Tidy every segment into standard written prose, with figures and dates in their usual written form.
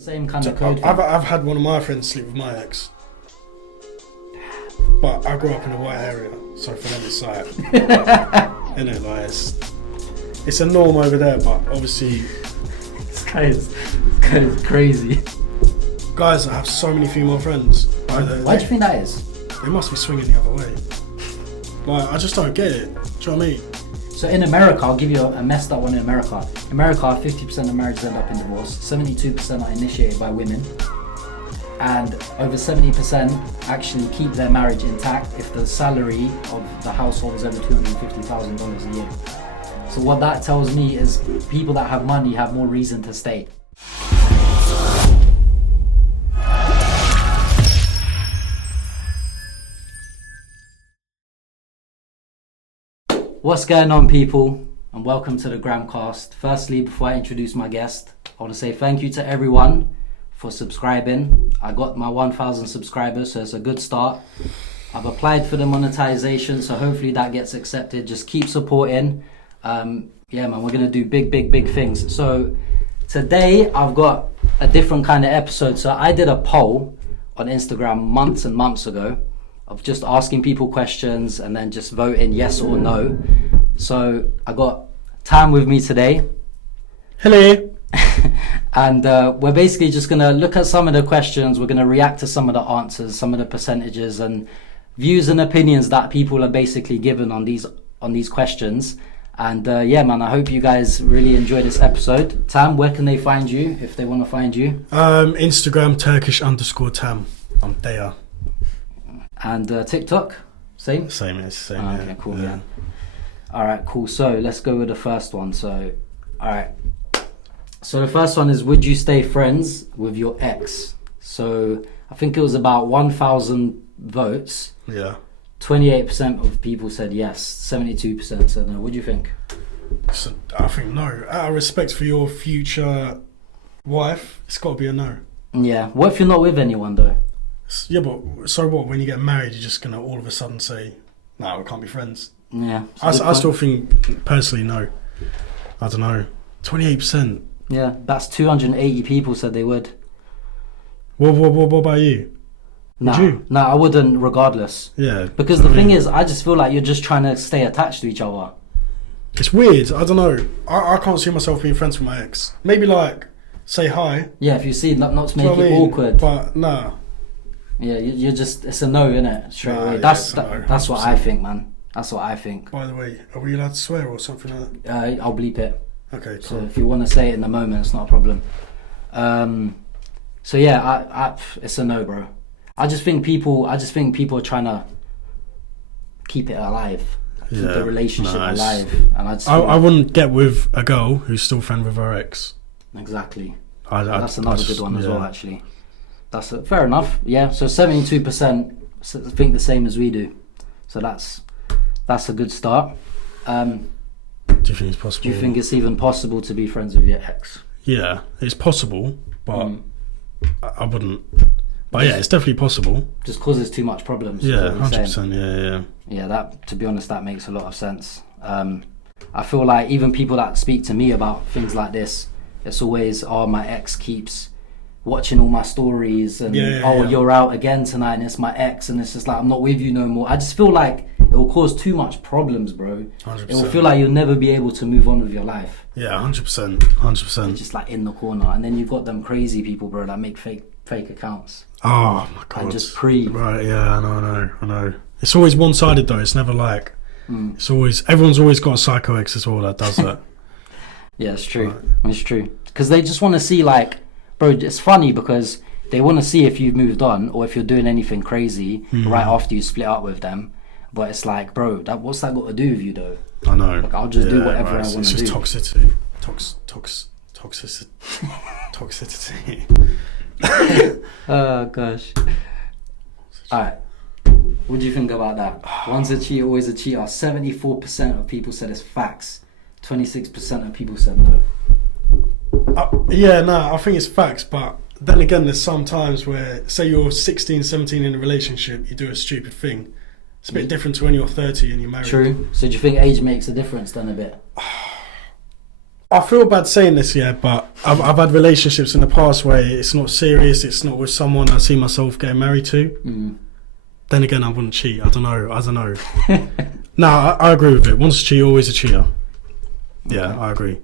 Same kind of code. I've had one of my friends sleep with my ex, but I grew up in a white area, so for them it's like, innit, like it's a norm over there. But obviously, This guy is crazy. guys that have so many female friends, Why do you think that is? they must be swinging the other way. Like, I just don't get it. Do you know what I mean? So in America, I'll give you a messed up one in America. 50% of marriages end up in divorce, 72% are initiated by women, and over 70% actually keep their marriage intact if the salary of the household is over $250,000 a year. So what that tells me is people that have money have more reason to stay. What's going on, people, and welcome to the Gramcast. Firstly, before I introduce my guest, I want to say thank you to everyone for subscribing. I got my 1,000 subscribers, so it's a good start. I've applied for the monetization, so hopefully that gets accepted. Just keep supporting. Yeah, man, we're gonna do big things. So today I've got a different kind of episode. So I did a poll on Instagram months and months ago of just asking people questions and then just voting yes or no. So I got Tam with me today. Hello. And we're basically just going to look at some of the questions. We're going to react to some of the answers, some of the percentages and views and opinions that people are basically given on these questions. And yeah, man, I hope you guys really enjoy this episode. Tam, where can they find you if they want to find you? Instagram Turkish_Tam. I'm there. And TikTok, same? It's the same. Oh, okay, cool, yeah. All right, cool. So let's go with the first one. So, all right. So the first one is, would you stay friends with your ex? So I think it was about 1,000 votes. Yeah. 28% of people said yes. 72% said no. What do you think? So I think no. Out of respect for your future wife, it's got to be a no. Yeah. What if you're not with anyone though? Yeah, but so what? When you get married, you're just gonna all of a sudden say, "No, we can't be friends." Yeah. I still think personally, no. I don't know. 28%. Yeah, that's 280 people said they would. What about you? Would you? No, I wouldn't. Regardless. Yeah. Because the thing is, I just feel like you're just trying to stay attached to each other. It's weird. I don't know. I can't see myself being friends with my ex. Maybe like say hi. Yeah, if you see, not to make Do you know it what I mean? awkward. But nah. Yeah, you're just, it's a no, innit? Straight away. Yeah, That's it's a no, that's what 100%. I think, man. That's what I think. By the way, are we allowed to swear or something like that? I'll bleep it. Okay, So cool. if you want to say it in the moment, it's not a problem. So yeah, I it's a no, bro. I just think people are trying to keep it alive, keep the relationship alive, and I wouldn't get with a girl who's still friend with her ex. Exactly. That's another good one as well, yeah. actually. That's fair enough. Yeah. So 72% think the same as we do. So that's a good start. Do you think it's possible? Do you think it's even possible to be friends with your ex? Yeah, it's possible, but I wouldn't. But yeah, it's definitely possible. Just causes too much problems. Yeah, 100%. Yeah. Yeah, that, to be honest, that makes a lot of sense. I feel like even people that speak to me about things like this, it's always, oh, my ex keeps watching all my stories and you're out again tonight and it's my ex, and it's just like, I'm not with you no more. I just feel like it will cause too much problems, bro. 100%. It will feel like you'll never be able to move on with your life. Yeah, 100%. Just like in the corner, and then you've got them crazy people, bro, that make fake accounts. Oh my god. And just pre. Right, yeah, I know. It's always one-sided though. It's never like. It's always, everyone's always got a psycho ex as well that does that. Yeah, it's true. Right. It's true. Because they just want to see, like, bro, it's funny because they want to see if you've moved on or if you're doing anything crazy right after you split up with them. But it's like, bro, what's that got to do with you though? I know. Like, I'll just do whatever I want to do. It's just toxicity. Toxicity. Oh gosh. Alright. What do you think about that? One's a cheater, always a cheater. 74% of people said it's facts. 26% of people said no. I think it's facts, but then again, there's some times where, say you're 16, 17 in a relationship, you do a stupid thing. It's a bit different to when you're 30 and you're married. True. So do you think age makes a difference then a bit? I feel bad saying this, yeah, but I've had relationships in the past where it's not serious, it's not with someone I see myself getting married to. Then again, I wouldn't cheat. I don't know. No, I agree with it. Once a cheater, always a cheater. Yeah, I agree.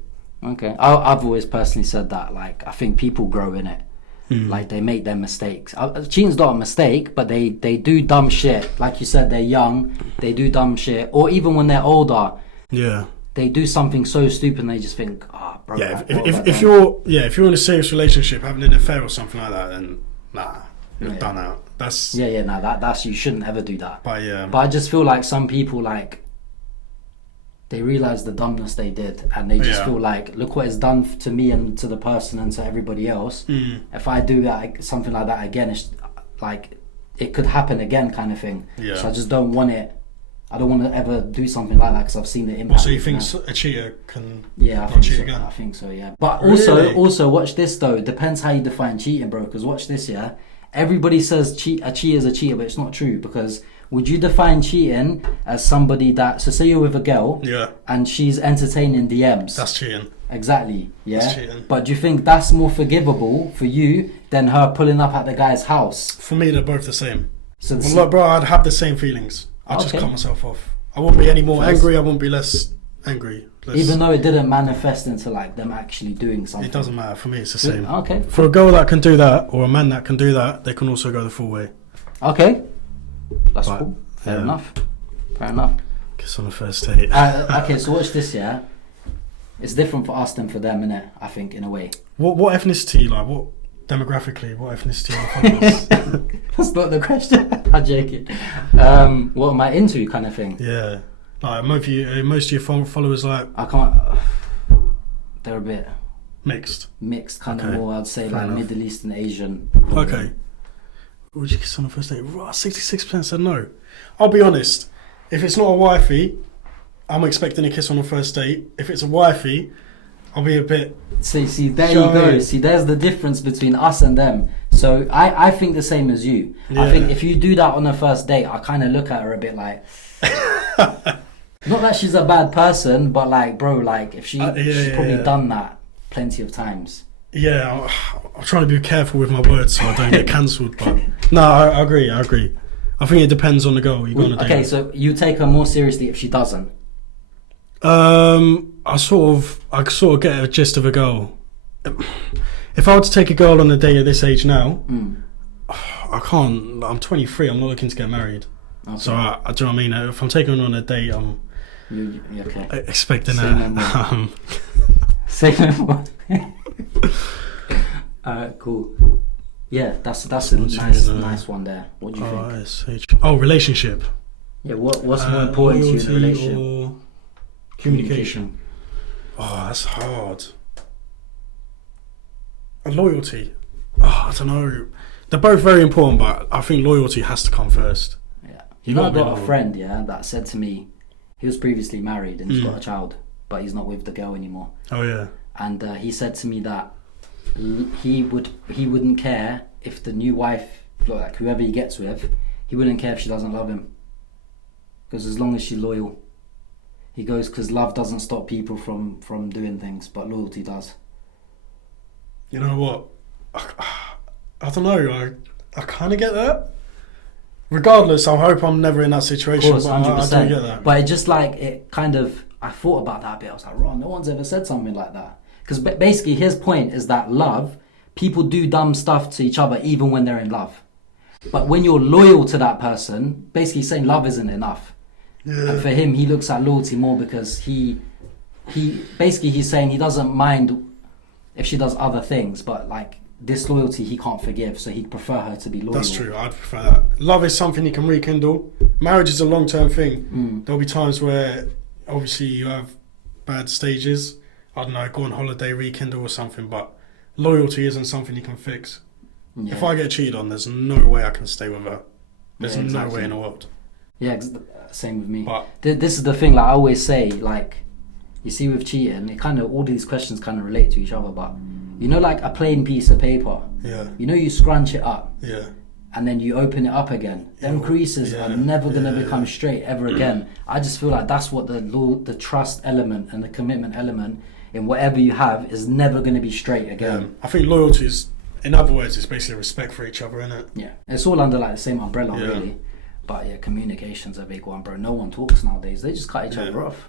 Okay. I've always personally said that, like, I think people grow in it. Like, they make their mistakes. Cheating's not a mistake, but they do dumb shit. Like you said, they're young, they do dumb shit. Or even when they're older, they do something so stupid and they just think, bro. Yeah, if you're in a serious relationship, having an affair or something like that, then nah, you're done out. That's that's you shouldn't ever do that. But I just feel like some people, like, they realise the dumbness they did, and they just feel like, look what it's done to me and to the person and to everybody else. If I do something like that again, it's like it could happen again, kind of thing. So I just don't want it. I don't want to ever do something like that because I've seen the impact. So you think a cheater can cheat again? I think so, yeah. But also watch this though. It depends how you define cheating, bro. Because watch this, yeah. Everybody says a cheater's a cheater, but it's not true. Because would you define cheating as somebody that... So say you're with a girl and she's entertaining DMs. That's cheating. Exactly, yeah. That's cheating. But do you think that's more forgivable for you than her pulling up at the guy's house? For me, they're both the same. So look, bro, I'd have the same feelings. I'd just cut myself off. I wouldn't be any more angry. I wouldn't be less angry. Even though it didn't manifest into like them actually doing something. It doesn't matter. For me, it's the same. Okay. For a girl that can do that, or a man that can do that, they can also go the full way. Okay. That's cool. Fair enough. Kiss on the first date. Okay, so watch this, yeah? It's different for us than for them, innit? I think, in a way. What ethnicity, like, what demographically, what ethnicity are the followers? That's not the question. I'm joking. What am I into, kind of thing? Yeah. Like, most of your followers, like... I can't... They're a bit... Mixed, kind of more, I'd say, like, Middle Eastern, Asian. Okay. Would you kiss on the first date? 66% said no. I'll be honest. If it's not a wifey, I'm expecting a kiss on the first date. If it's a wifey, I'll be a bit... See, there you go. See, there's the difference between us and them. So I think the same as you. I think if you do that on the first date, I kind of look at her a bit like... Not that she's a bad person, but like, bro, like, if she's probably done that plenty of times. Yeah, I'm trying to be careful with my words so I don't get cancelled. But no, I agree. I think it depends on the girl you're gonna date. Okay, so you take her more seriously if she doesn't. I sort of get a gist of a girl. If I were to take a girl on a date at this age now, I can't. I'm 23. I'm not looking to get married. Okay. So do you know what I mean? If I'm taking her on a date, I'm expecting her. Say no more. Cool. Yeah, that's a nice one there. What do you think? Relationship. Yeah, what's more important to you in a relationship? Or communication. Oh, that's hard. Loyalty. I don't know. They're both very important, but I think loyalty has to come first. Yeah. I've got a friend, that said to me, he was previously married and he's got a child, but he's not with the girl anymore. Oh yeah. And he said to me that he wouldn't care if the new wife, like whoever he gets with, he wouldn't care if she doesn't love him, because as long as she's loyal. He goes, because love doesn't stop people from doing things, but loyalty does. You know what? I don't know. I kind of get that. Regardless, I hope I'm never in that situation. Of course, 100%. I do get that. But it just like, it kind of, I thought about that a bit. I was like, Ron, no one's ever said something like that. Because basically his point is that love, people do dumb stuff to each other even when they're in love. But when you're loyal to that person, basically saying love isn't enough. Yeah. And for him, he looks at loyalty more because he's saying he doesn't mind if she does other things, but like disloyalty he can't forgive, so he'd prefer her to be loyal. That's true, I'd prefer that. Love is something you can rekindle. Marriage is a long-term thing. There'll be times where obviously you have bad stages. I don't know, go on holiday, rekindle or something, but loyalty isn't something you can fix. Yeah. If I get cheated on, there's no way I can stay with her. There's no way in the world. Yeah, same with me. But this is the thing, like I always say, like, you see with cheating, it kind of, all these questions kind of relate to each other, but you know, like a plain piece of paper, you know, you scrunch it up, and then you open it up again. Them creases are never going to become straight ever again. I just feel like that's what the trust element and the commitment element in whatever you have is never going to be straight again. I think loyalty is, in other words, it's basically respect for each other, innit? Yeah, it's all under like the same umbrella, really. But yeah, communication's a big one, bro. No one talks nowadays. They just cut each other off.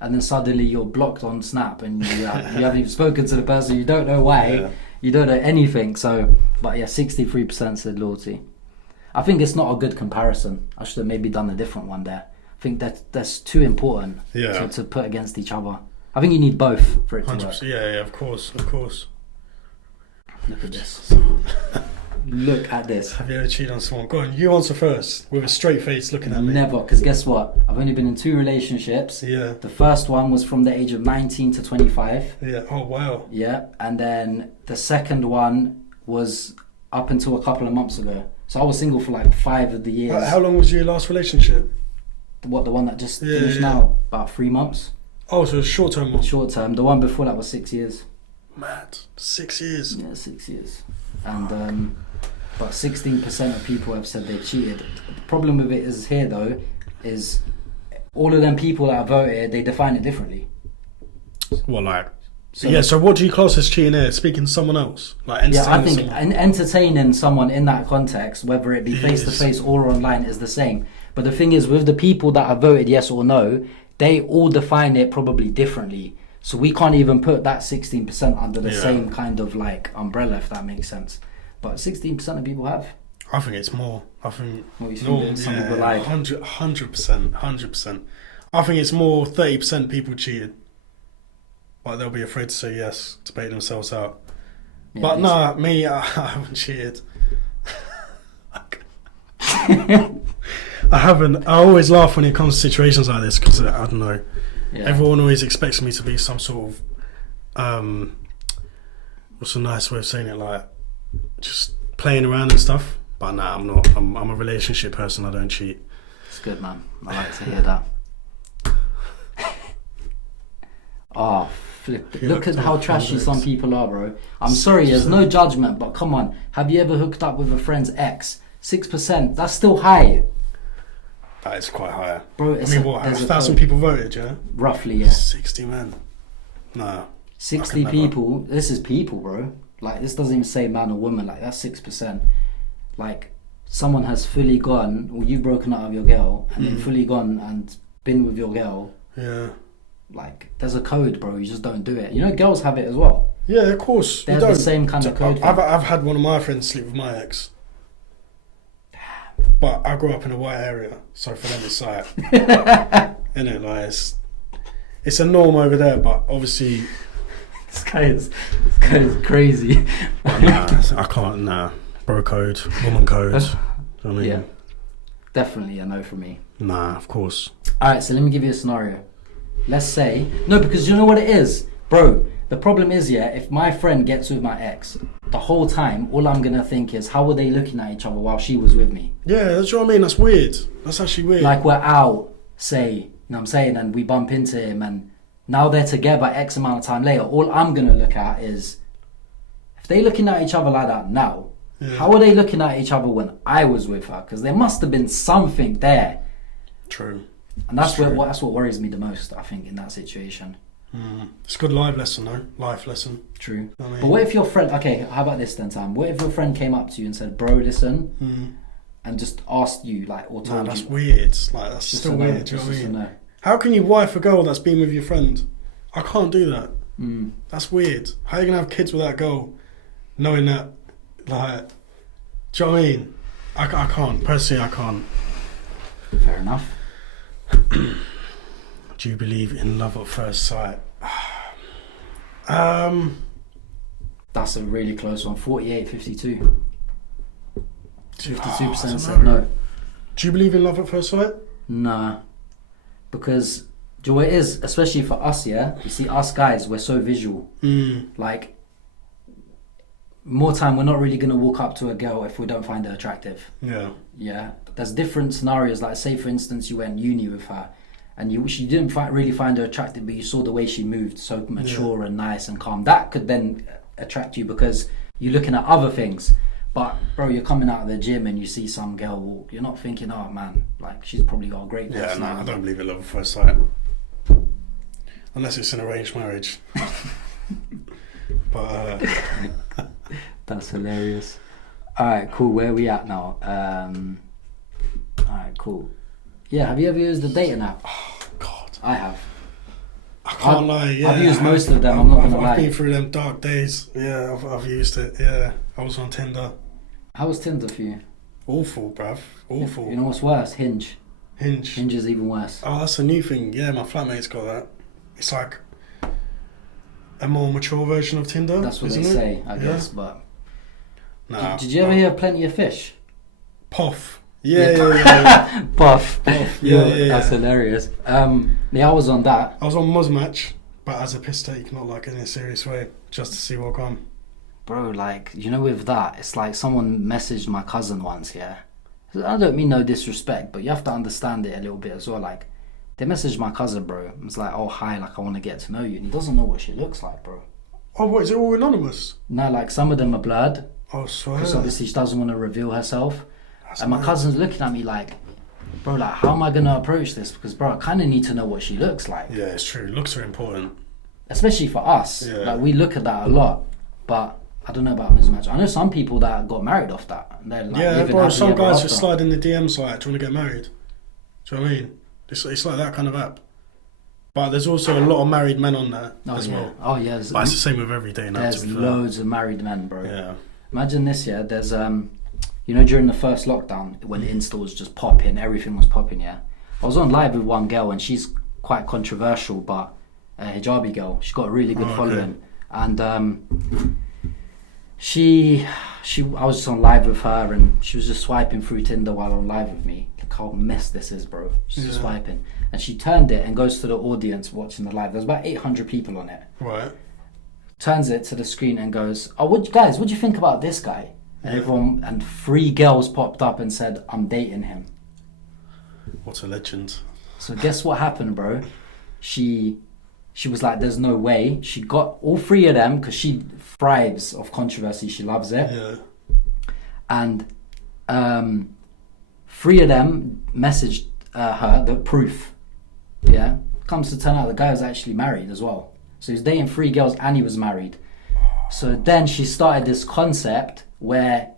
And then suddenly you're blocked on Snap and you haven't even spoken to the person. You don't know why. Yeah. You don't know anything. So, but yeah, 63% said loyalty. I think it's not a good comparison. I should have maybe done a different one there. I think that's too important to put against each other. I think you need both for it to work. Yeah, of course. Look at this. Look at this. Have you ever cheated on someone? Go on, you answer first with a straight face looking at me. Never, because guess what? I've only been in 2 relationships. Yeah. The first one was from the age of 19 to 25. Yeah. Oh, wow. Yeah. And then the second one was up until a couple of months ago. So I was single for like 5 of the years. How long was your last relationship? What, the one that just finished now? About 3 months. Oh, so it was short-term one? Short-term. The one before that was 6 years. Mad. 6 years? Yeah, 6 years. And... but 16% of people have said they cheated. The problem with it is here though, is all of them people that voted, they define it differently. Well, like, so what do you class as cheating here? Speaking to someone else? Like entertaining someone? Entertaining someone in that context, whether it be face-to-face or online, is the same. But the thing is, with the people that have voted yes or no, they all define it probably differently. So we can't even put that 16% under the same kind of like umbrella, if that makes sense. But 16% of people have. I think it's more. I think some people like 100%. I think it's more 30% people cheated, but they'll be afraid to say yes to bait themselves out. Yeah, but nah, me, I haven't cheated. I haven't. I always laugh when it comes to situations like this because I don't know. Yeah. Everyone always expects me to be some sort of what's a nice way of saying it, like just playing around and stuff. But nah, I'm not. I'm a relationship person. I don't cheat. It's good, man. I like to hear that. Oh, flip it. Look at how trashy some people are, bro. I'm sorry, there's no judgment, but come on. Have you ever hooked up with a friend's ex? 6%. That's still high. That is quite high. Bro, I mean, what, 1,000 people voted, yeah? Roughly, yeah. 60 men. No. 60 people. This is people, bro. Like, this doesn't even say man or woman. Like, that's 6%. Like, someone has fully gone, or you've broken up with your girl, and then fully gone and been with your girl. Yeah. Like, there's a code, bro. You just don't do it. You know, girls have it as well. Yeah, of course. They have the same kind of code. I've had one of my friends sleep with my ex. But I grew up in a white area, so for them it's like, innit, like it's a norm over there. But obviously, this guy is crazy. Nah, I can't. Nah, bro code, woman code. I mean, yeah, definitely a no from me. Nah, of course. All right, so let me give you a scenario. Let's say no, because you know what it is, bro. The problem is, yeah, if my friend gets with my ex, the whole time, all I'm going to think is, how were they looking at each other while she was with me? Yeah, that's what I mean. That's weird. That's actually weird. Like, we're out, say, you know what I'm saying, and we bump into him, and now they're together X amount of time later. All I'm going to look at is, if they're looking at each other like that now, how are they looking at each other when I was with her? Because there must have been something there. True. And that's what worries me the most, I think, in that situation. It's a good life lesson, though. Life lesson. True. I mean, but what if your friend... Okay, how about this then, Tam? What if your friend came up to you and said, bro, listen, and just asked you, like, or told you... that's weird. Like, that's still weird. Do you know what I mean? How can you wife a girl that's been with your friend? I can't do that. That's weird. How are you going to have kids with that girl knowing that, like... Do you know what I mean? I can't. Personally, I can't. Fair enough. Do you believe in love at first sight? That's a really close one. 48-52. 52% said no. Do you believe in love at first sight? Nah. Because, do you know what it is? Especially for us, yeah? You see, us guys, we're so visual. Like, more time, we're not really going to walk up to a girl if we don't find her attractive. Yeah. Yeah. There's different scenarios. Like, say, for instance, you went uni with her, and she didn't really find her attractive, but you saw the way she moved, so mature and nice and calm. That could then attract you because you're looking at other things. But, bro, you're coming out of the gym and you see some girl walk. You're not thinking, oh, man, like, she's probably got a great personality. Yeah, no, I don't believe in love at first sight. unless it's an arranged marriage. But That's hilarious. Alright, cool. Where are we at now? Alright, cool. Yeah, have you ever used a dating app? oh God, I have. I can't lie. Yeah, I've used most of them. I'm not gonna lie. I've been through them dark days. Yeah, I've used it. Yeah, I was on Tinder. How was Tinder for you? Awful, bruv. Awful. You know what's worse? Hinge. Hinge. Hinge is even worse. Oh, that's a new thing. Yeah, my flatmate's got that. It's like a more mature version of Tinder. That's what they isn't it? say, I guess. But Nah. did you ever hear Plenty of Fish? Puff. Yeah. Puff. Yeah. That's hilarious. Yeah, I was on that. I was on Muzmatch, but as a piss take, not like in a serious way, just to see what come. Bro, like, you know, with that, it's like someone messaged my cousin once, yeah? I don't mean no disrespect, but you have to understand it a little bit as well. Like, they messaged my cousin, bro. It's like, oh, hi, like, I want to get to know you. And he doesn't know what she looks like, bro. Oh, what, is it all anonymous? No, like, some of them are blurred. Oh, I swear. Because obviously she doesn't want to reveal herself. That's And my mad. cousin's looking at me like, bro, like, how am I going to approach this? Because, bro, I kind of need to know what she looks like. Yeah, it's true. Looks are important. Especially for us. Yeah. Like, we look at that a lot. But I don't know about mismatch. I know some people that got married off that. And they're, like, Yeah, living bro, happily some ever guys after. just slide in the DMs like, do you want to get married? Do you know what I mean? It's like that kind of app. But there's also a lot of married men on there as well. Oh, yeah. But it's the same with every day now. There's to be fair. loads of married men, bro. Yeah. Imagine this, yeah. There's, you know, during the first lockdown, when the Insta was just popping, everything was popping, yeah. I was on live with one girl, and she's quite controversial, but a hijabi girl. She's got a really good following, and I was just on live with her, and she was just swiping through Tinder while on live with me. Look how mess this is, bro. She's just swiping, and she turned it and goes to the audience watching the live. There's about 800 people on it. Right. Turns it to the screen and goes, "Oh, what do you think about this guy?" And everyone and 3 girls popped up and said, "I'm dating him." What a legend. So guess what happened, bro? She was like, "There's no way." She got all 3 of them because she thrives of controversy. She loves it. Yeah. And 3 of them messaged her the proof. Yeah. Comes to turn out the guy was actually married as well. So he was dating 3 girls and he was married. So then she started this concept where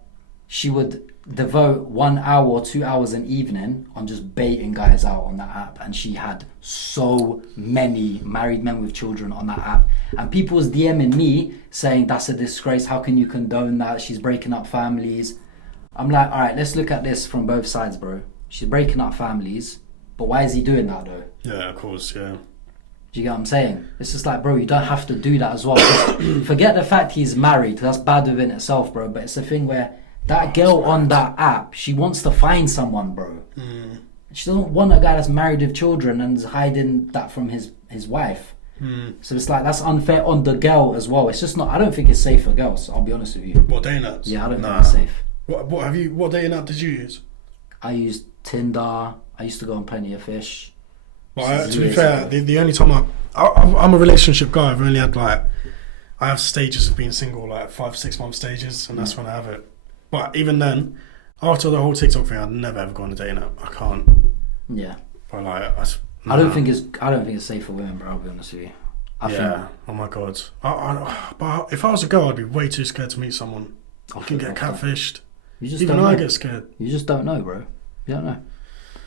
she would devote 1 hour or 2 hours an evening on just baiting guys out on that app, and she had so many married men with children on that app, and people was DMing me saying that's a disgrace, how can you condone that, she's breaking up families. I'm like, all right, let's look at this from both sides, bro. She's breaking up families, but why is he doing that though? Yeah, of course, yeah. Do you get what I'm saying? It's just like, bro, you don't have to do that as well. Forget the fact he's married, that's bad within itself, bro, but it's a thing where that girl on that app, she wants to find someone, bro. She doesn't want a guy that's married with children and is hiding that from his wife. So it's like, that's unfair on the girl as well. It's just not, I don't think it's safe for girls, I'll be honest with you. What dating apps? Yeah, I don't think it's safe. What dating app did you use? I used Tinder, I used to go on Plenty of Fish. Well, to be fair, the only time I'm a relationship guy, I've only had I have stages of being single, like 5-6 month stages, and that's when I have it. But even then, after the whole TikTok thing, I'd never ever go on a dating app. I can't. Yeah. But I don't think it's safe for women, bro, I'll be honest with you. I think, oh my god. But if I was a girl, I'd be way too scared to meet someone. I can get catfished. Even I get scared. You just don't know, bro. You don't know.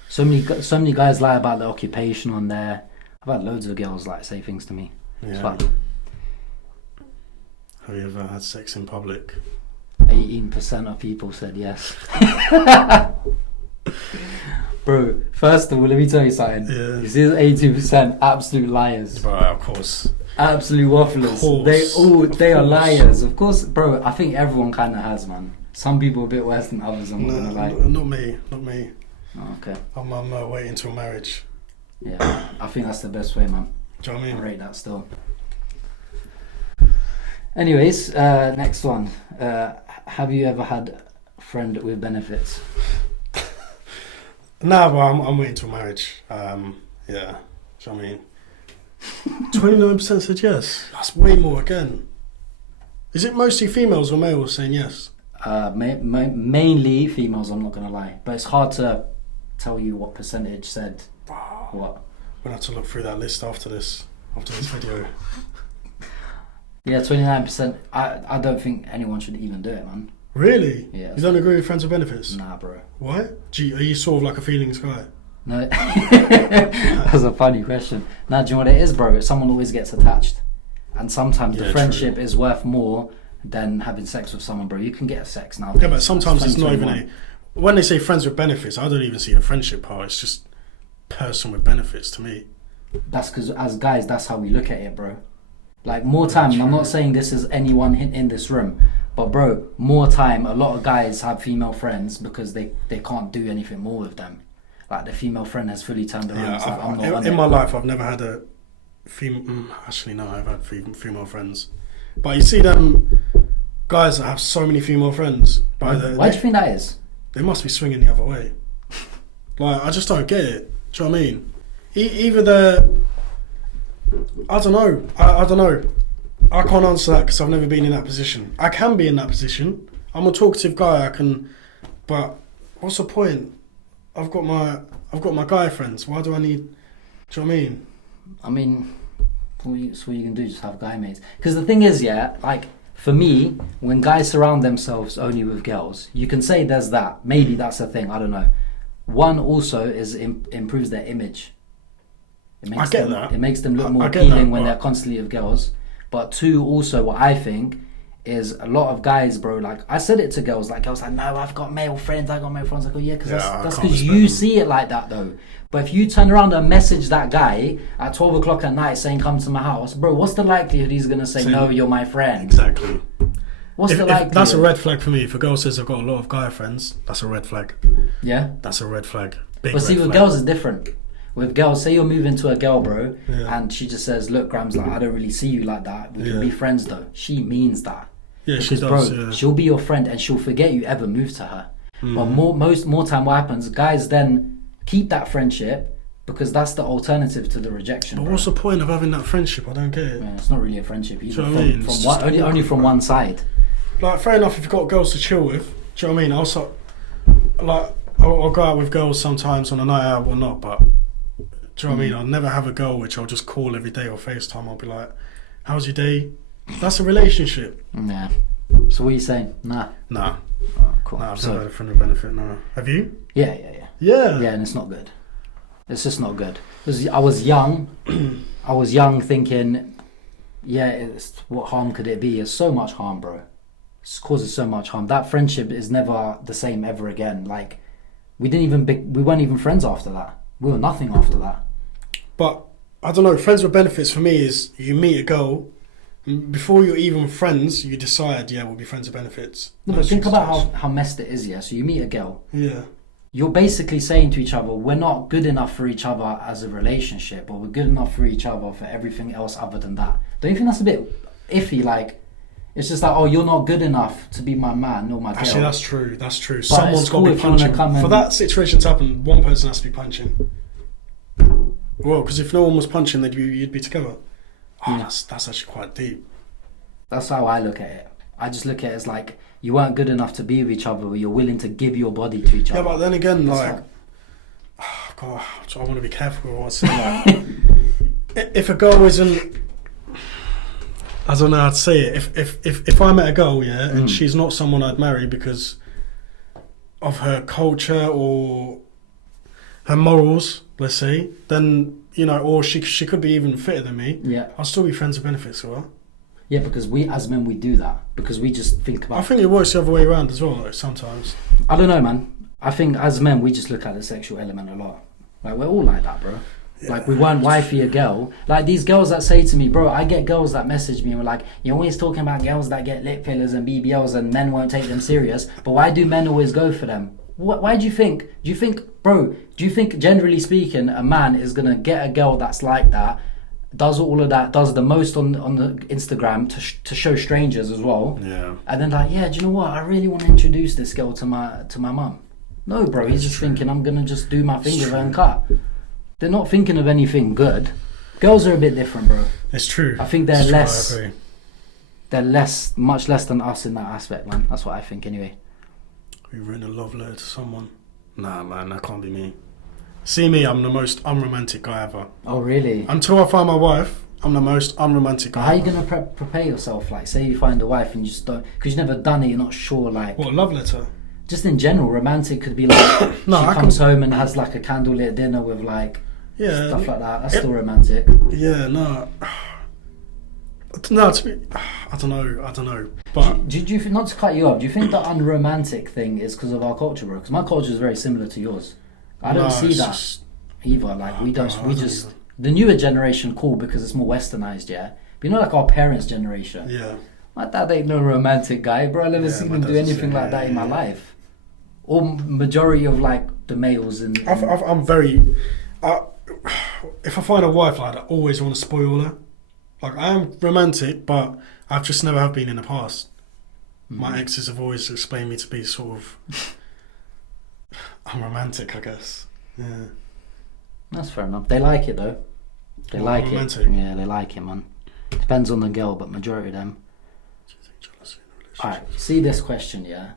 So many guys lie about their occupation on there. I've had loads of girls say things to me. It's Yeah. like Have you ever had sex in public? 18% of people said yes. Bro, first of all, let me tell you something. Yeah. You see, 18% absolute liars. Bro, of course. Absolute wafflers. They are liars. Of course, bro. I think everyone kind of has, man. Some people a bit worse than others. I'm not gonna lie. Not me. Oh, okay. I'm waiting till marriage. Yeah, I think that's the best way, man. Do you know what I mean? I rate that still. Anyways, next one. Have you ever had a friend with benefits? Nah, but I'm waiting till marriage. Yeah. Do you know what I mean? 29% said yes. That's way more again. Is it mostly females or males saying yes? Mainly females, I'm not going to lie. But it's hard to tell you what percentage said what. We'll have to look through that list after this. after this video. Yeah, 29%. I don't think anyone should even do it, man. Really? Yeah. You don't agree with friends with benefits? Nah, bro. Why? Are you sort of like a feelings guy? No. That's a funny question. Nah, do you know what it is, bro? Someone always gets attached. And sometimes the friendship is worth more than having sex with someone, bro. You can get sex now. Yeah, but sometimes it's not even a... When they say friends with benefits, I don't even see the friendship part. It's just person with benefits to me. That's because as guys, that's how we look at it, bro. Like, more time, and I'm not saying this is anyone in this room, but bro, more time, a lot of guys have female friends because they can't do anything more with them. Like, the female friend has fully turned around. Yeah, So I'm not in my life, I've never had a female... Actually, no, I've had female friends. But you see them guys that have so many female friends. Why do you think that is? They must be swinging the other way. Like, I just don't get it. Do you know what I mean? Either they're... I don't know. I don't know. I can't answer that because I've never been in that position. I can be in that position. I'm a talkative guy. I can... But what's the point? I've got my guy friends. Why do I need... Do you know what I mean? I mean, what you can do, just have guy mates. Because the thing is, yeah, like, for me, when guys surround themselves only with girls, you can say there's that. Maybe that's a thing. I don't know. One also is improves their image. I get that. It makes them look more appealing when they're constantly with girls. But two, also, what I think is a lot of guys, bro, like, I said it to girls, like, no, I've got male friends, I go, yeah, because that's because you see it like that, though. But if you turn around and message that guy at 12 o'clock at night saying, come to my house, bro, what's the likelihood he's going to say, no, you're my friend? Exactly. What's the likelihood? That's a red flag for me. If a girl says I've got a lot of guy friends, that's a red flag. Yeah? That's a red flag. But see, with girls, it's different. With girls, say you're moving to a girl, bro, and she just says, look, Grams, like, I don't really see you like that. We can be friends, though. She means that. Yeah, because, she does, bro, she'll be your friend and she'll forget you ever moved to her. But more time, what happens, guys then keep that friendship because that's the alternative to the rejection. But what's the point of having that friendship? I don't get it. Yeah, it's not really a friendship either. Only From one side. Like, fair enough if you've got girls to chill with. Do you know what I mean? Also, like, I'll go out with girls sometimes on a night out or not, but do you know what I mean? I'll never have a girl which I'll just call every day or FaceTime. I'll be like, how's your day? That's a relationship. Yeah. So what are you saying? Nah. Oh, cool. Nah, I've never had a friend with benefit, no. Have you? Yeah. Yeah, and it's not good. It's just not good. Because I was young. I was young thinking, what harm could it be? It's so much harm, bro. It causes so much harm. That friendship is never the same ever again. Like, we weren't even friends after that. We were nothing after that. But I don't know, friends with benefits for me is you meet a girl, before you're even friends, you decide, we'll be friends with benefits. No, but think about how messed it is, So you meet a girl. Yeah. You're basically saying to each other, we're not good enough for each other as a relationship, or we're good enough for each other for everything else other than that. Don't you think that's a bit iffy? Like, it's just like, you're not good enough to be my man or my girl. Actually, that's true. Someone's got cool to be punching. For that situation to happen, one person has to be punching. Well, because if no one was punching, then you'd be together. That's actually quite deep. That's how I look at it. I just look at it as like, you weren't good enough to be with each other, but you're willing to give your body to each other. Yeah, but then again, God, I want to be careful with what I say. Like, if a girl isn't, I don't know how to say it. If I met a girl, and she's not someone I'd marry because of her culture or her morals, let's say, then, or she could be even fitter than me. Yeah. I'll still be friends with benefits with her. Yeah, because we as men, we do that. Because we just think about... I think it works the other way around as well, though, sometimes. I don't know, man. I think as men, we just look at the sexual element a lot. Like, we're all like that, bro. Yeah, like, we won't wifey a girl. Like, these girls that say to me, bro, I get girls that message me and were like, you're always talking about girls that get lip fillers and BBLs and men won't take them serious. But why do men always go for them? Why do you think? Do you think, generally speaking, a man is going to get a girl that's like that, does all of that, does the most on the Instagram to show strangers as well? Yeah. And then like, do you know what? I really want to introduce this girl to my mum. No, bro, he's just thinking I'm going to just do my thing with her and cut. They're not thinking of anything good. Girls are a bit different, bro. It's true. I think they're much less than us in that aspect, man. That's what I think anyway. You've written a love letter to someone? Nah, man, that can't be me. See me, I'm the most unromantic guy ever. Oh, really? Until I find my wife, I'm the most unromantic guy. How are you gonna prepare yourself? Like, say you find a wife and you just don't, because you've never done it. You're not sure. Like, What, love letter? just in general, romantic could be like No, she I comes home and has like a candlelit dinner with like Yeah. stuff like that. That's still romantic. Yeah, no. No, to be, I don't know. But Do you not to cut you off? Do you think the unromantic thing is because of our culture, bro? Because my culture is very similar to yours. I don't see it's that just- either. Like we don't. bro, We I don't just either. the newer generation cool because it's more westernized, yeah. But you know, like our parents' generation. Yeah. My dad ain't no romantic guy, bro. I never Yeah, seen my him do dad's the anything same, like that yeah, in my yeah. life. Or majority of like the males in. I'm very. If I find a wife like that, I always want to spoil her. Like, I am romantic, but I've just never have been in the past. My exes have always explained me to be sort of. I'm romantic, I guess. Yeah. That's fair enough. They like it though. They What, like romantic? it. Yeah, they like it, man. Depends on the girl, but majority of them. Do you think jealousy in a relationship? Alright, see this question, yeah?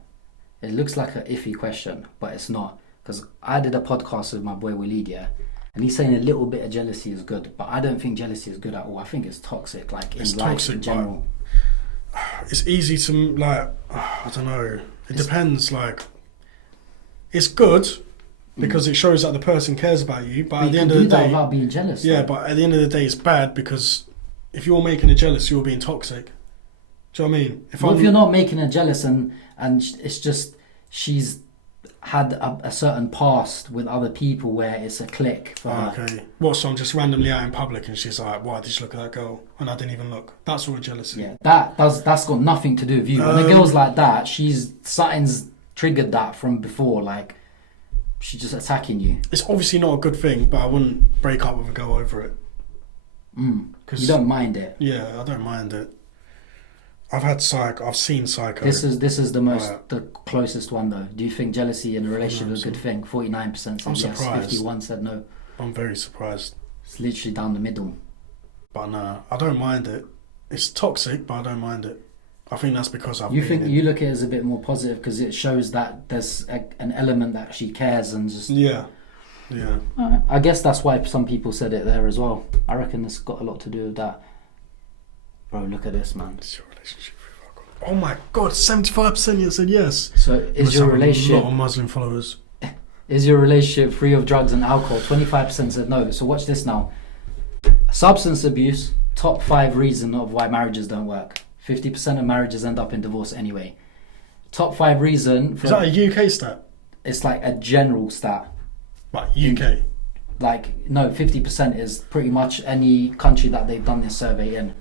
It looks like an iffy question, but it's not. Because I did a podcast with my boy Waleed, yeah? And he's saying a little bit of jealousy is good, but I don't think jealousy is good at all. I think it's toxic, like in It's life toxic, in general. It's easy to, like, I don't know. It depends, like. It's good because it shows that the person cares about you, but But at you the can end of do the that day. without being jealous. Yeah, though. but at the end of the day, it's bad because if you're making her jealous, you're being toxic. Do you know what I mean? What if you're not making her jealous and it's just she's had a certain past with other people where it's a click for her? Okay. What, so I'm just randomly out in public and she's like, "Why did you look at that girl?" And I didn't even look. That's all jealousy. Yeah, that's got nothing to do with you. When a girl's like that, something's triggered that from before. Like she's just attacking you. It's obviously not a good thing, but I wouldn't break up with a girl over it. You don't mind it. Yeah, I don't mind it. I've seen psycho. This is the most Right. the closest one though. Do you think jealousy in a relationship is a good thing? 49% said I'm yes, surprised. 51 said no. I'm very surprised. It's literally down the middle. But nah, I don't mind it. It's toxic, but I don't mind it. I think that's because I've You been think in- you look at it as a bit more positive because it shows that there's an element that she cares and just. Yeah. Yeah. Alright. I guess that's why some people said it there as well. I reckon it's got a lot to do with that. Bro, look at this, man. It's your relationship with alcohol. Oh my god, 75% you said yes. So is Must your have a relationship lot of Muslim followers. free of drugs and alcohol? 25% said no. So watch this now. Substance abuse, top 5 reason of why marriages don't work. 50% of marriages end up in divorce anyway. Top 5 reason for Is that a UK stat? it's like a general stat. Like UK. Like no, 50% is pretty much any country that they've done this survey in.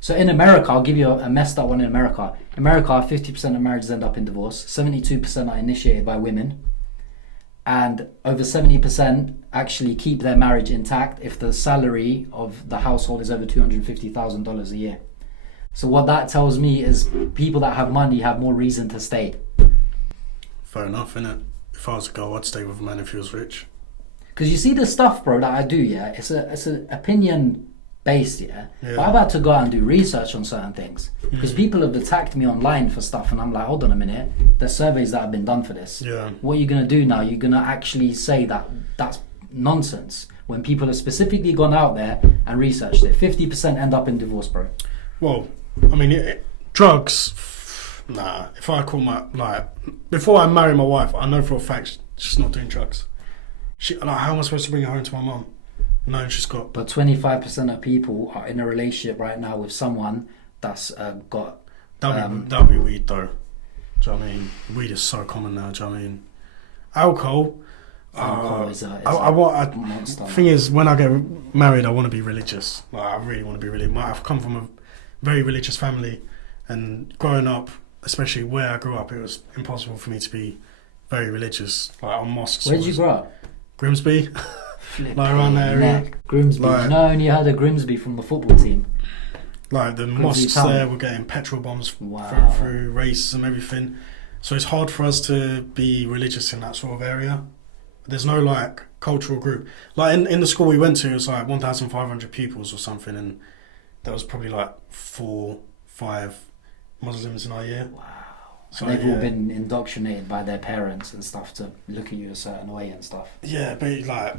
So in America, I'll give you a messed up one in America. America, 50% of marriages end up in divorce. 72% are initiated by women. And over 70% actually keep their marriage intact if the salary of the household is over $250,000 a year. So what that tells me is people that have money have more reason to stay. Fair enough, innit? If I was a girl, I'd stay with a man if he was rich. Because you see the stuff, bro, that I do, yeah? It's an opinion based, yeah? Yeah. But I've had to go out and do research on certain things. Because people have attacked me online for stuff and I'm like, hold on a minute. There's surveys that have been done for this. Yeah. What are you going to do now? You're going to actually say that that's nonsense when people have specifically gone out there and researched it. 50% end up in divorce, bro. Well, I mean, drugs, nah. If I call before I marry my wife, I know for a fact she's not doing drugs. How am I supposed to bring her home to my mum? No, she's got. But 25% of people are in a relationship right now with someone that's got. That'd be weed though. Do you know what I mean? Weed is so common now. Do you know what I mean? Alcohol. Alcohol is a monster. Thing is, when I get married, I want to be religious. Like, I really want to be religious. I've come from a very religious family, and growing up, especially where I grew up, it was impossible for me to be very religious. Like on mosques. Where did you grow up? Grimsby. Like around that area. Grimsby. Like- You know, I only heard of Grimsby from the football team. Like the Grimsby mosques Town. there were getting petrol bombs Wow. through races and everything. So it's hard for us to be religious in that sort of area. There's no like cultural group. Like in the school we went to, it was like 1,500 pupils or something, and there was probably like 4-5 Muslims in our year. Wow. So, they've all been indoctrinated by their parents and stuff to look at you a certain way and stuff. Yeah, but like,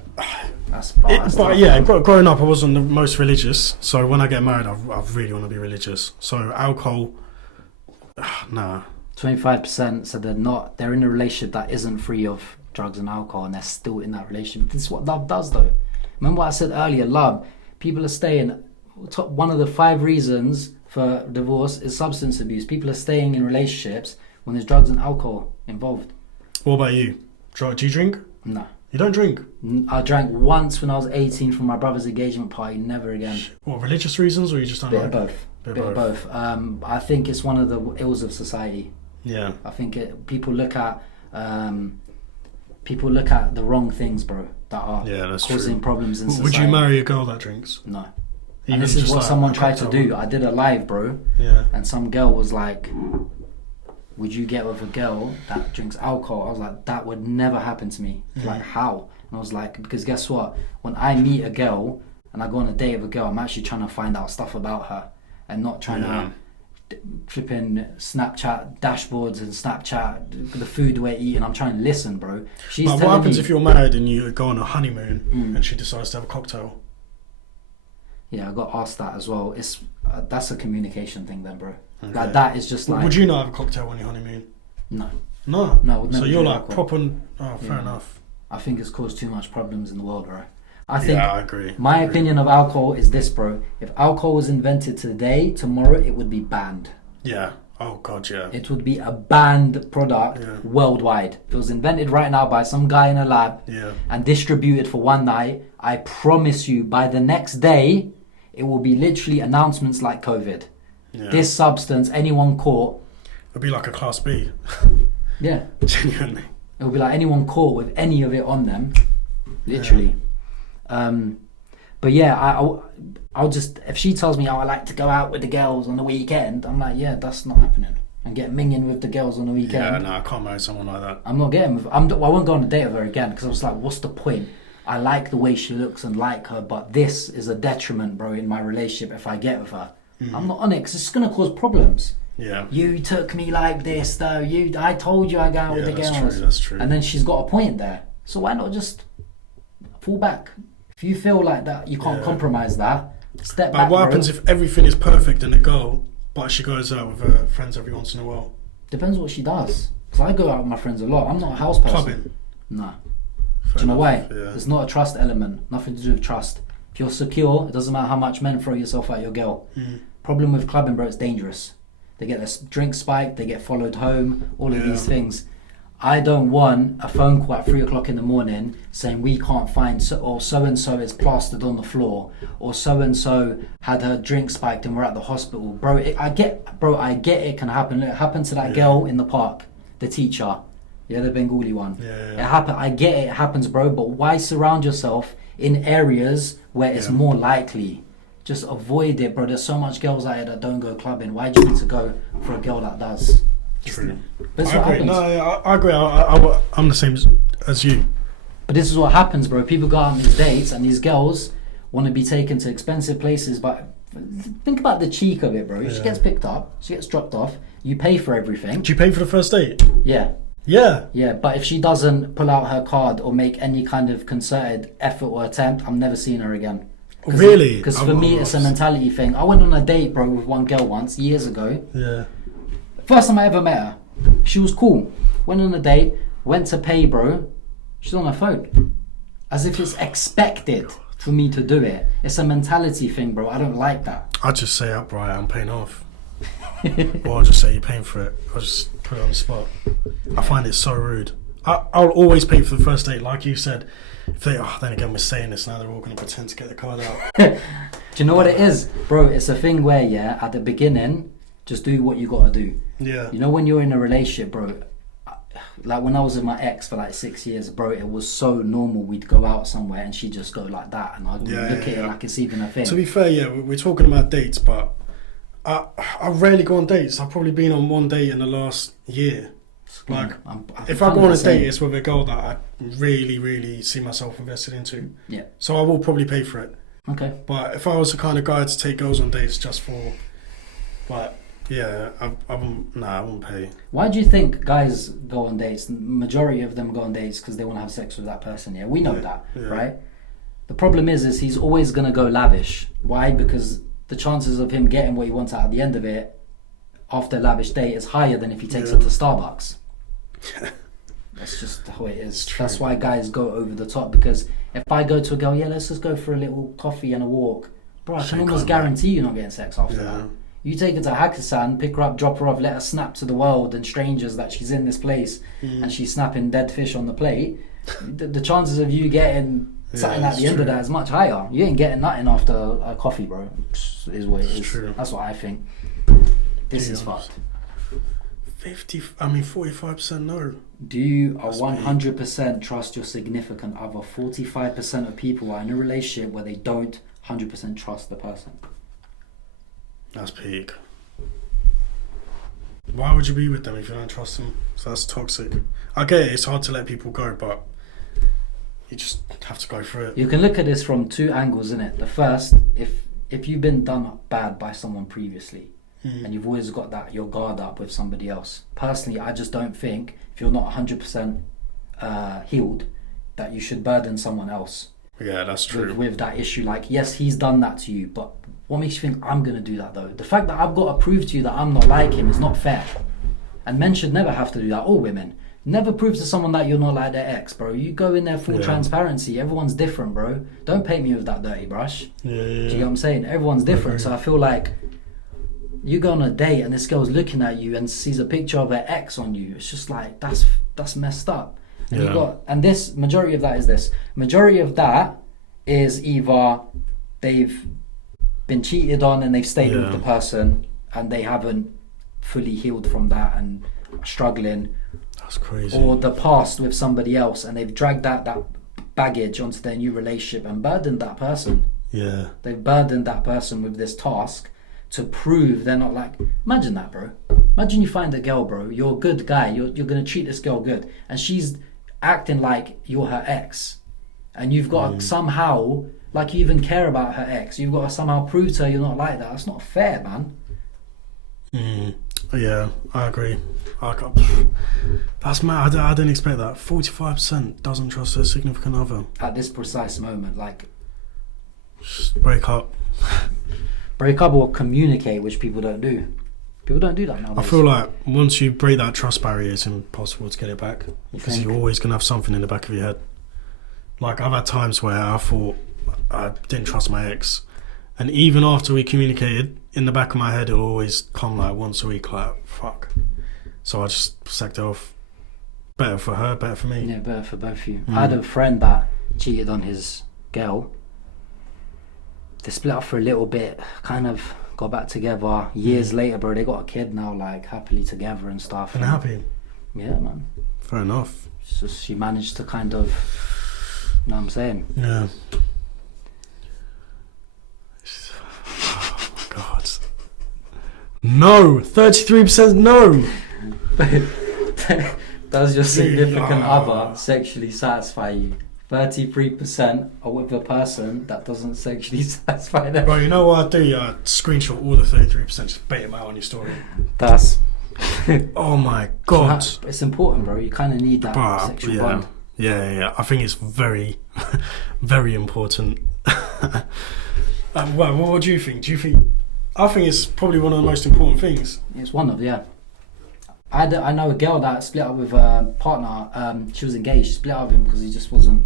That's growing up, I wasn't the most religious. So when I get married, I really want to be religious. So alcohol, nah. 25% said they're in a relationship that isn't free of drugs and alcohol, and they're still in that relationship. This is what love does, though. Remember what I said earlier? Love. People are staying. One of the 5 reasons for divorce is substance abuse. People are staying in relationships when there's drugs and alcohol involved. What about you? Do you drink? No. You don't drink? I drank once when I was 18 from my brother's engagement party, never again. What, religious reasons, or you just don't Bit like? of both. I think it's one of the ills of society. Yeah. I think people look at the wrong things, bro, that are causing problems in society. Would you marry a girl that drinks? No. Even and this is just what like someone a tried to cocktail do. I did a live, bro. Yeah. And some girl was like, would you get with a girl that drinks alcohol? I was like, that would never happen to me. Like, how? And I was like, because guess what? When I meet a girl and I go on a date with a girl, I'm actually trying to find out stuff about her and not trying to flipping Snapchat dashboards and Snapchat the food we're eating. I'm trying to listen, bro. But what happens if you're married and you go on a honeymoon and she decides to have a cocktail? Yeah, I got asked that as well. It's that's a communication thing then, bro. Okay. Like that is just like. Would you not have a cocktail on your honeymoon? No. No. So you're like proper. Fair enough. I think it's caused too much problems in the world, bro. I think. Yeah, I agree. My opinion of alcohol is this, bro. If alcohol was invented today, tomorrow it would be banned. Yeah. Oh God, yeah. It would be a banned product worldwide. If it was invented right now by some guy in a lab and distributed for one night, I promise you, by the next day, it will be literally announcements like COVID. Yeah. This substance, anyone caught... It'll be like a Class B. Yeah. Genuinely. It'll be like anyone caught with any of it on them. Literally. Yeah. But yeah, I'll just... If she tells me, I like to go out with the girls on the weekend, I'm like, yeah, that's not happening. And get minging with the girls on the weekend. Yeah, no, I can't marry someone like that. I'm not getting with... I won't go on a date with her again, because I was like, what's the point? I like the way she looks and like her, but this is a detriment, bro, in my relationship if I get with her. I'm not on it because it's going to cause problems. Yeah. You took me like this, though. I told you I go out with the girls. That's true. And then she's got a point there. So why not just fall back? If you feel like that, you can't compromise that. Step back, what happens if everything is perfect in a girl, but she goes out with her friends every once in a while? Depends what she does. Because I go out with my friends a lot. I'm not a house person. Clubbing? No. Do you know why? There's not a trust element. Nothing to do with trust. If you're secure, it doesn't matter how much men throw yourself at your girl. Problem with clubbing, bro, it's dangerous. They get their drink spiked, they get followed home, all of these things. I don't want a phone call at 3 o'clock in the morning saying we can't find so-and-so is plastered on the floor, or so-and-so had her drink spiked and we're at the hospital. Bro, I get it can happen. It happened to that girl in the park, the teacher. Yeah, the Bengali one. It happened. I get it happens, bro. But why surround yourself in areas where it's more likely? Just avoid it, bro. There's so much girls out here that don't go clubbing. Why do you need to go for a girl that does? True. But I agree. No, I agree. I'm the same as you. But this is what happens, bro. People go out on these dates and these girls want to be taken to expensive places. But think about the cheek of it, bro. She gets picked up. She gets dropped off. You pay for everything. Do you pay for the first date? Yeah. Yeah, but if she doesn't pull out her card or make any kind of concerted effort or attempt, I'm never seeing her again. Really? Because for me, it's a mentality thing. I went on a date, bro, with one girl once, years ago. Yeah. First time I ever met her. She was cool. Went on a date, went to pay, bro. She's on her phone. As if it's expected for me to do it. It's a mentality thing, bro. I don't like that. I'd just say outright, I'm paying off. Or I'll just say you're paying for it. I'll just put it on the spot. I find it so rude. I'll always pay for the first date, like you said. If they, then again, we're saying this now, they're all going to pretend to get the card out. Do you know what it is? Bro, it's a thing where, at the beginning, just do what you got to do. Yeah. You know, when you're in a relationship, bro, like when I was with my ex for like 6 years, bro, it was so normal. We'd go out somewhere and she'd just go like that. And I'd look at it like it's even a thing. To be fair, we're talking about dates, but I rarely go on dates. I've probably been on one date in the last year. Like, if I go on a date, it's with a girl that I really, really see myself invested into. Yeah. So I will probably pay for it. Okay. But if I was the kind of guy to take girls on dates just for, like, Yeah, I wouldn't pay. Why do you think guys go on dates? The majority of them go on dates because they want to have sex with that person. Yeah, we know that, right? The problem is he's always gonna go lavish. Why? Because the chances of him getting what he wants out at the end of it after a lavish date is higher than if he takes her to Starbucks. That's just how it is. That's why guys go over the top, because if I go to a girl, let's just go for a little coffee and a walk, bro, I can almost guarantee you're not getting sex after that. You take her to Hakkasan, pick her up, drop her off, let her snap to the world and strangers that she's in this place and she's snapping dead fish on the plate, the chances of you getting something at the end of that is much higher. You ain't getting nothing after a coffee, bro. Is what it is. True. That's what I think. This is fucked. 45% no. Do you 100% trust your significant other? 45% of people are in a relationship where they don't 100% trust the person. That's peak. Why would you be with them if you don't trust them? So that's toxic. I get it, it's hard to let people go, but you just have to go through it. You can look at this from two angles, innit? The first, if you've been done bad by someone previously, and you've always got that your guard up with somebody else. Personally, I just don't think if you're not 100% healed that you should burden someone else. Yeah, that's true. With that issue, like, yes, he's done that to you, but what makes you think I'm gonna do that though? The fact that I've got to prove to you that I'm not like him is not fair. And men should never have to do that, or women. Never prove to someone that you're not like their ex, bro. You go in there full transparency. Everyone's different, bro. Don't paint me with that dirty brush. Do you get what I'm saying? Everyone's different. So I feel like you go on a date and this girl's looking at you and sees a picture of her ex on you. It's just like, that's messed up. And this majority of that is either they've been cheated on and they've stayed with the person and they haven't fully healed from that and are struggling. That's crazy. Or the past with somebody else and they've dragged that baggage onto their new relationship and burdened that person. Yeah. They've burdened that person with this task to prove they're not like... Imagine that, bro. Imagine you find a girl, bro. You're a good guy. You're going to treat this girl good. And she's acting like you're her ex. And you've got to somehow... Like you even care about her ex. You've got to somehow prove to her you're not like that. That's not fair, man. Yeah, I agree. That's mad. I didn't expect that. 45% doesn't trust their significant other. At this precise moment, like... Just break up. Break up or communicate, which people don't do. People don't do that nowadays. I feel like once you break that trust barrier, it's impossible to get it back. Because you're always going to have something in the back of your head. Like, I've had times where I thought I didn't trust my ex. And even after we communicated, in the back of my head, it'll always come like once a week, like, fuck. So I just sacked it off. Better for her, better for me. Yeah, better for both of you. I had a friend that cheated on his girl. They split up for a little bit, kind of got back together. Years later, bro, they got a kid now, like, happily together and stuff. And happy? Yeah, man. Fair enough. So she managed to kind of, you know what I'm saying? Yeah. Oh, my God. No! 33% no! Does your significant other sexually satisfy you? 33% are with a person that doesn't sexually satisfy them. Bro, you know what I do? I screenshot all the 33%, just bait them out on your story. That's... Oh my God. It's important, bro. You kind of need that sexual bond. Yeah. I think it's very, very important. Well, what do you think? I think it's probably one of the most important things. It's one of, yeah. I know a girl that split up with a partner. She was engaged. She split up with him because he just wasn't...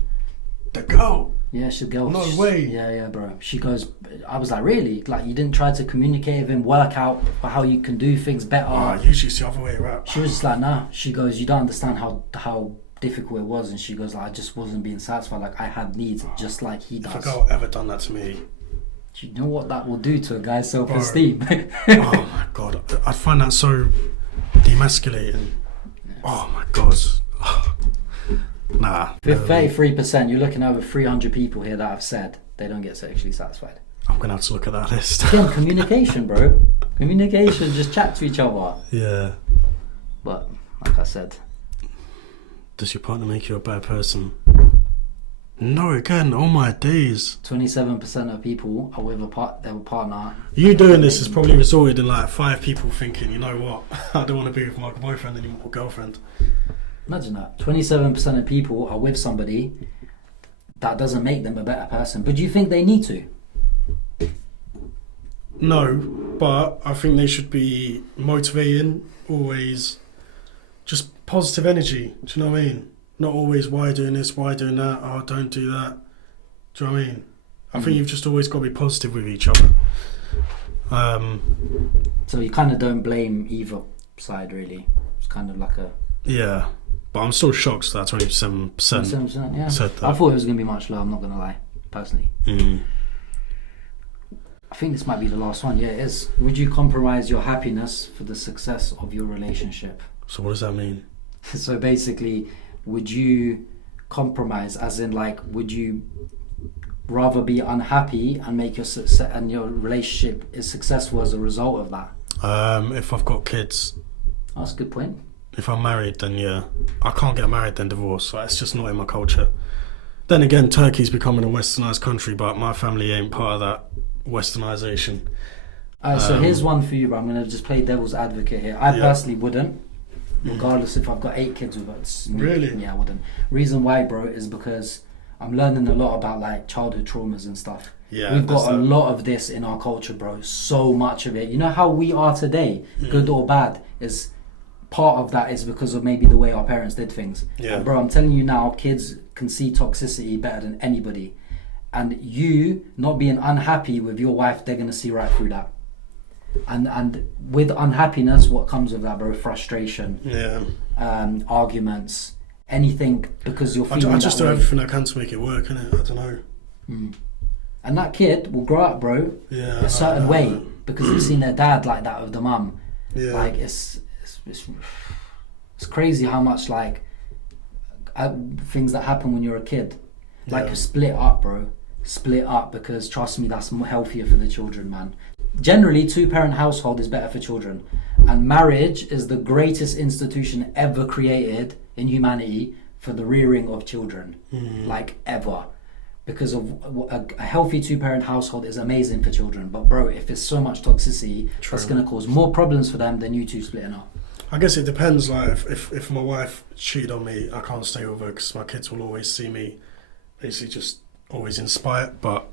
The girl? Yeah, she's a girl. No way. Yeah, bro. She goes... I was like, really? Like, you didn't try to communicate with him, work out how you can do things better? Usually it's the other way around. She was just like, nah. She goes, you don't understand how difficult it was. And she goes, like, I just wasn't being satisfied. Like, I had needs just like he does. If a girl ever done that to me... Do you know what that will do to a guy's self-esteem? Oh my God. I find that so demasculating. Oh my God. Nah. With 33%, you're looking over 300 people here that have said they don't get sexually satisfied. I'm going to have to look at that list. Again, communication, bro. Communication, just chat to each other. Yeah. But, like I said... Does your partner make you a bad person? No, again, all my days. 27% of people are with their partner. You doing this has probably resulted in like 5 people thinking, you know what, I don't want to be with my boyfriend anymore, or girlfriend. Imagine that. 27% of people are with somebody that doesn't make them a better person. But do you think they need to? No, but I think they should be motivating, always just positive energy. Do you know what I mean? Not always, why are you doing this, why are you doing that, oh, don't do that. Do you know what I mean? I think you've just always got to be positive with each other. So you kind of don't blame either side, really. It's kind of like a... Yeah, but I'm still shocked that 27%, 27%, yeah. said that. I thought it was going to be much lower, I'm not going to lie, personally. I think this might be the last one. Yeah, it is. Would you compromise your happiness for the success of your relationship? So what does that mean? So basically, would you compromise, as in like, would you rather be unhappy and make your success and your relationship is successful as a result of that? If I've got kids. That's a good point. If I'm married, then yeah. I can't get married, then divorce. Like, it's just not in my culture. Then again, Turkey's becoming a westernised country, but my family ain't part of that westernisation. So here's one for you, bro. I'm going to just play devil's advocate here. I personally wouldn't, regardless if I've got 8 kids with us. Really? Yeah, I wouldn't. Reason why, bro, is because I'm learning a lot about like childhood traumas and stuff. Yeah, we've got a lot of this in our culture, bro. So much of it. You know how we are today, good or bad, is part of that is because of maybe the way our parents did things. Yeah. And bro, I'm telling you now, kids can see toxicity better than anybody. And you not being unhappy with your wife, they're gonna see right through that. And with unhappiness, what comes with that, bro? Frustration. Yeah. Arguments. Anything, because you're feeling I just do everything I can to make it work, innit? I don't know. And that kid will grow up, bro, a certain way because they've seen their dad like that with the mum. Yeah. Like it's crazy how much like things that happen when you're a kid. Like you split up, bro. Split up, because trust me, that's more healthier for the children, man. Generally, 2-parent household is better for children, and marriage is the greatest institution ever created in humanity for the rearing of children, like ever. Because of a healthy 2-parent household is amazing for children, but bro, if there's so much toxicity, that's going to cause more problems for them than you two splitting up. I guess it depends. Like if my wife cheated on me, I can't stay with her because my kids will always see me basically just always in spite. But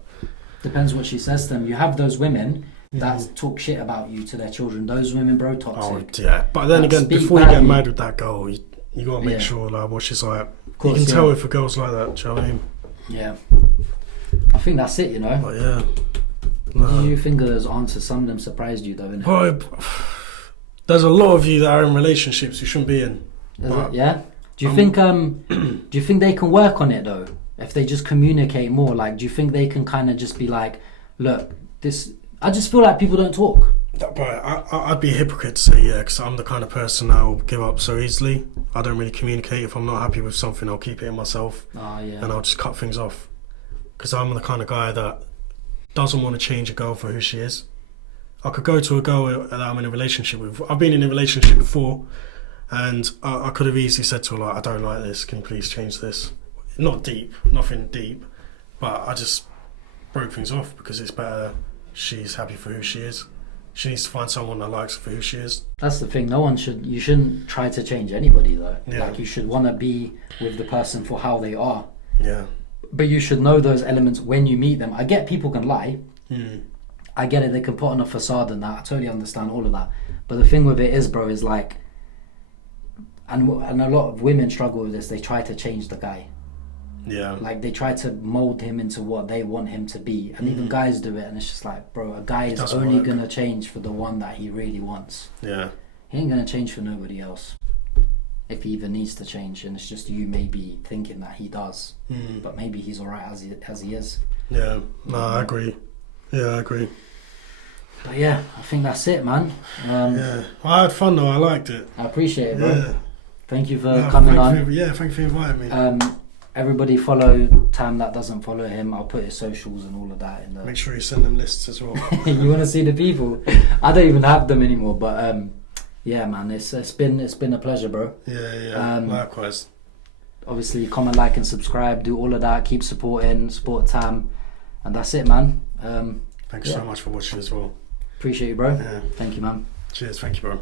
depends what she says to them. You have those women that talk shit about you to their children. Those women, bro, toxic. Oh yeah, but then again, before you get married with that girl, you gotta make sure like what she's like. Course, you can tell if a girl's like that. Do you know what I mean? Yeah. I think that's it, you know. But yeah. What do you think of those answers? Some of them surprised you, though, innit? Well, there's a lot of you that are in relationships you shouldn't be in. Yeah. Do you think do you think they can work on it though? If they just communicate more, like, do you think they can kind of just be like, look, this? I just feel like people don't talk. But I'd be a hypocrite to say yeah, because I'm the kind of person that'll give up so easily. I don't really communicate. If I'm not happy with something, I'll keep it in myself. And I'll just cut things off. Because I'm the kind of guy that doesn't want to change a girl for who she is. I could go to a girl that I'm in a relationship with. I've been in a relationship before, and I could have easily said to her, like, I don't like this, can you please change this? Nothing deep, but I just broke things off because it's better she's happy for who she is. She needs to find someone that likes her for who she is. That's the thing. You shouldn't try to change anybody though. Yeah. Like, you should want to be with the person for how they are. Yeah. But you should know those elements when you meet them. I get people can lie. I get it. They can put on a facade and that. I totally understand all of that. But the thing with it is, bro, is like, and a lot of women struggle with this. They try to change the guy. Yeah. Like, they try to mold him into what they want him to be. And even guys do it. And it's just like, bro, a guy is only going to change for the one that he really wants. Yeah. He ain't going to change for nobody else. If he even needs to change. And it's just you maybe thinking that he does. But maybe he's alright as he is. Yeah. No, I agree. Yeah, I agree. But yeah, I think that's it, man. Yeah. I had fun though. I liked it. I appreciate it, bro. Yeah. Thank you for coming on. Thank you for inviting me. Everybody follow Tam that doesn't follow him. I'll put his socials and all of that in there. Make sure you send them lists as well. You want to see the people? I don't even have them anymore. But yeah, man, it's been a pleasure, bro. Yeah. Likewise. Obviously, comment, like, and subscribe. Do all of that. Keep support Tam, and that's it, man. Thanks so much for watching as well. Appreciate you, bro. Yeah. Thank you, man. Cheers. Thank you, bro.